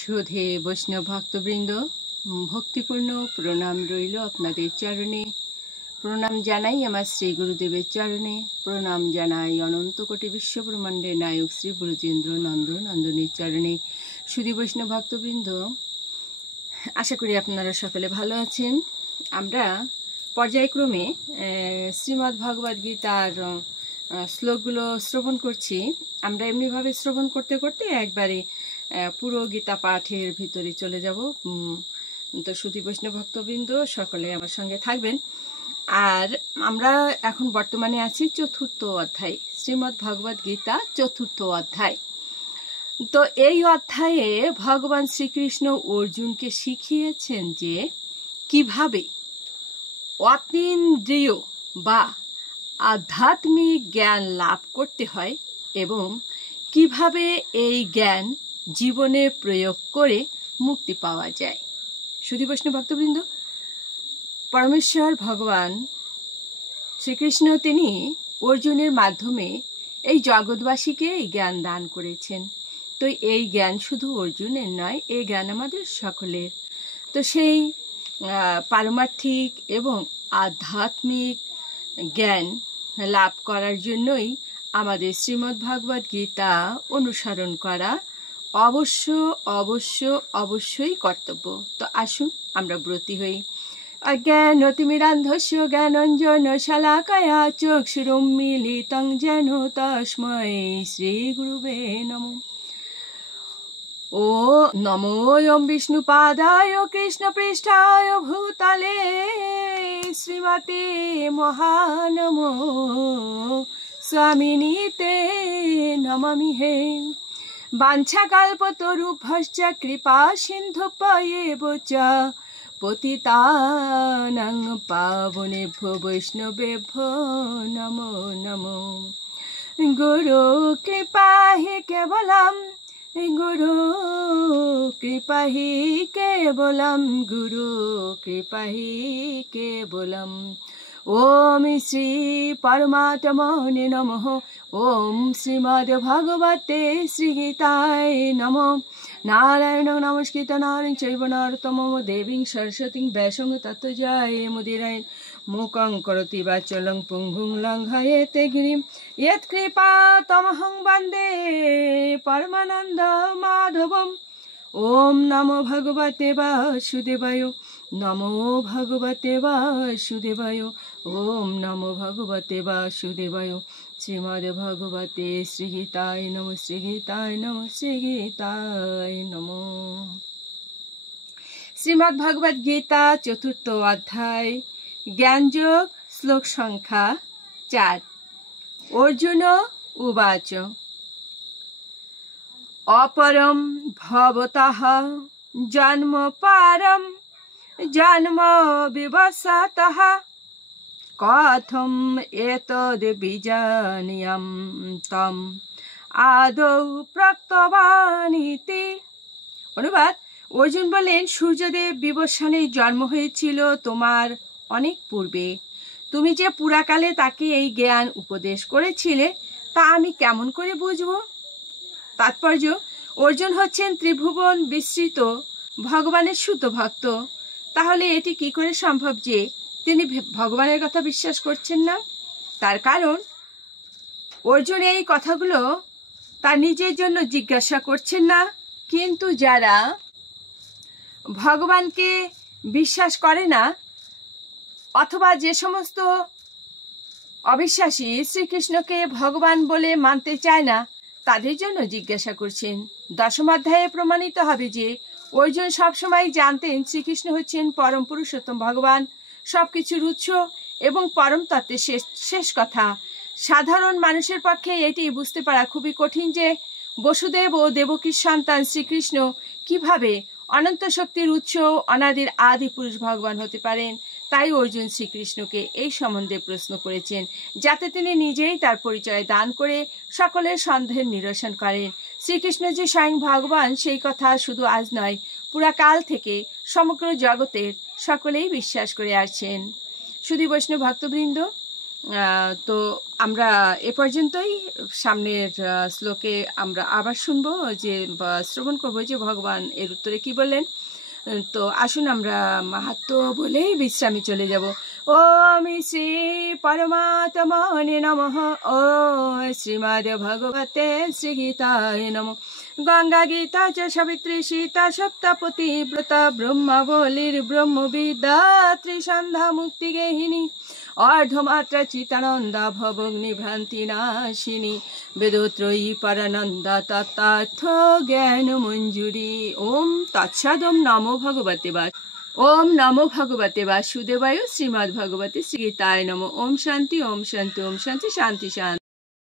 সুধে বৈষ্ণব ভক্তবৃন্দ, ভক্তিপূর্ণ প্রণাম রইল আপনাদের চরণে। প্রণাম জানাই আমার শ্রী গুরুদেবের চরণে। প্রণাম জানাই অনন্ত কোটি বিশ্বব্রহ্মাণ্ডের নায়ক শ্রী ব্রজেন্দ্র নন্দনের চরণে। সুধী বৈষ্ণব ভক্তবৃন্দ, আশা করি আপনারা সকলে ভালো আছেন। আমরা পর্যায়ক্রমে শ্রীমদ্ ভগবদ গীতার শ্লোকগুলো শ্রবণ করছি। আমরা এমনিভাবে শ্রবণ করতে করতে একবারে পুরো গীতা পাঠের ভিতরে চলে যাব। তো সুধী বৈষ্ণব ভক্তবৃন্দ সকলে আমার সঙ্গে থাকবেন। আর আমরা এখন বর্তমানে আছি চতুর্থ অধ্যায়, শ্রীমদ্ ভগবদ গীতা চতুর্থ অধ্যায়। তো এই অধ্যায়ে ভগবান শ্রীকৃষ্ণ অর্জুনকে শিখিয়েছেন যে কিভাবে অতীন্দ্রিয় বা আধ্যাত্মিক জ্ঞান লাভ করতে হয় এবং কিভাবে এই জ্ঞান জীবনে প্রয়োগ করে মুক্তি পাওয়া যায়। সুধী বৈষ্ণব ভক্তবৃন্দ, পরমেশ্বর ভগবান শ্রীকৃষ্ণ তিনি অর্জুনের মাধ্যমে এই জগৎবাসীকে এই জ্ঞান দান করেছেন। তো এই জ্ঞান শুধু অর্জুনের নয়, এই জ্ঞান আমাদের সকলের। তো সেই পারমার্থিক এবং আধ্যাত্মিক জ্ঞান লাভ করার জন্যই আমাদের শ্রীমদ্ ভগবদ গীতা অনুসরণ করা অবশ্যই কর্তব্য। তো আসুন আমরা ব্রতী হই। অজ্ঞানতিমিরান্ধস্য জ্ঞানাঞ্জন শলাকায়া চক্ষুরুন্মীলিতং যেন তস্मै শ্রীগুরুবে নমঃ। ও নমো ওম বিষ্ণুপাদায় কৃষ্ণপৃষ্ঠায় ভূতলে শ্রীমতে মহানমো স্বামিনীতে নমামি হে। বাঞ্ছাকল্পতরুভ্যশ্চ কৃপা সিন্ধুভ্যেব চ পতিতানাং পাবনেভ্যো বৈষ্ণবেভ্যো নমো নমো। গুরু কৃপা হি কেবলম, গুরু কৃপা হি কেবলম, গুরু কৃপা হি কেবলম। ওম শ্রী পরমাত্মনে নমঃ। ওম শ্রীমদ্ ভগবতে শ্রীগীতায় নমঃ। নারায়ণং নমস্কৃত্য নারং চৈব নরোত্তমং দেবীং সরস্বতীং ব্যাসং ততো জয়মুদীরয়েৎ। মূকং করোতি বাচালং পুংভুং লঙ্ঘয়েতে গিরিম ইয়ৎকৃপাতমহং বন্দে পরমানন্দ মাধবম। ওম নমো ভগবতে বাসুদেবায়, নমো ভগবতে বাসুদেবায়, ওম নমো ভগবতে বাসুদেবায়। শ্রীমদ্ ভগবতে শ্রীগীতায় নমঃ, শ্রীগীতায় নমঃ, শ্রীগীতায় নমঃ। শ্রীমদ্ ভগবদ গীতা চতুর্থ অধ্যায়, জ্ঞানযোগ, শ্লোক সংখ্যা 4। অর্জুন উবাচ অপরম ভবতঃ জন্ম পারম জন্ম বিবশতঃ কথম এতদ্ বিজানীয়ম তম আদৌ প্রক্তবানিতি। অনুবাদ: অর্জুন বলেন, সূর্যদেব বিবস্বানে জন্ম হয়েছিল তোমার অনেক পূর্বে। তুমি যে পুরাকালে তাকে এই জ্ঞান উপদেশ করেছিলে তা আমি কেমন করে বুঝব? তাৎপর্য: অর্জুন হচ্ছেন ত্রিভুবন বিস্তৃত ভগবানের সুত ভক্ত। তাহলে এটি কি করে সম্ভব যে তিনি ভগবানের কথা বিশ্বাস করছেন না? তার কারণ অর্জুন এই কথাগুলো তার নিজের জন্য জিজ্ঞাসা করছেন না, কিন্তু যারা ভগবানকে বিশ্বাস করে না অথবা যে সমস্ত অবিশ্বাসী শ্রীকৃষ্ণকে ভগবান বলে মানতে চায় না তাদের জন্য জিজ্ঞাসা করছেন। দশম অধ্যায়ে প্রমাণিত হবে যে অর্জুন সবসময় জানতেন শ্রীকৃষ্ণ হচ্ছেন পরম পুরুষোত্তম ভগবান, সবকিছুর উৎস এবং পরম তত্ত্বের শেষ কথা। সাধারণ মানুষের পক্ষে এটি বুঝতে পারা খুবই কঠিন যে বসুদেব ও দেবকীর সন্তান শ্রীকৃষ্ণ কিভাবে অনন্ত শক্তির উৎস অনাদির আদি পুরুষ ভগবান হতে পারেন। তাই অর্জুন শ্রীকৃষ্ণকে এই সম্বন্ধে প্রশ্ন করেছেন, যাতে তিনি নিজেই তার পরিচয় দান করে সকলের সন্দেহের নিরসন করেন। শ্রীকৃষ্ণ যে স্বয়ং ভগবান সেই কথা শুধু আজ নয়, পুরাকাল থেকে সমগ্র জগতের সকলেই বিশ্বাস করে আসছেন। সুধী বৈষ্ণব ভক্তবৃন্দ, তো আমরা এ পর্যন্তই। সামনের শ্লোকে আমরা আবার শুনবো, যে শ্রবণ করবো যে ভগবান এর উত্তরে কি বললেন। তো আসুন আমরা মাহাত্ম্য বলে বিশ্রামে চলে যাব। ওম শ্রী পরমাত্মনে নমঃ। ওম শ্রীমদ্ ভগবতে শ্রীগীতায় নমঃ। গঙ্গা গীতা চ সাবিত্রী সীতা সপ্তপতি ব্রত ব্রহ্মাবলীর ব্রহ্মবিদ্যা ত্রিসন্ধ্যা মুক্তি গেহিনী অর্ধমাত্রা চিতানন্দা ভবগ্নি ভ্রান্তি নাশিনী বেদোত্রয়ী পরানন্দা তত্ত্বার্থ জ্ঞান মঞ্জুরি। ওম তৎসদ। ওম নমো ভগবতে ওম নমো ভগবতে বাসুদেবায়। শ্রীমদ্ ভগবতে শ্রীগীতায় নমঃ। ওম শান্তি ওম শান্তি ওম শান্তি শান্তি শান্তি।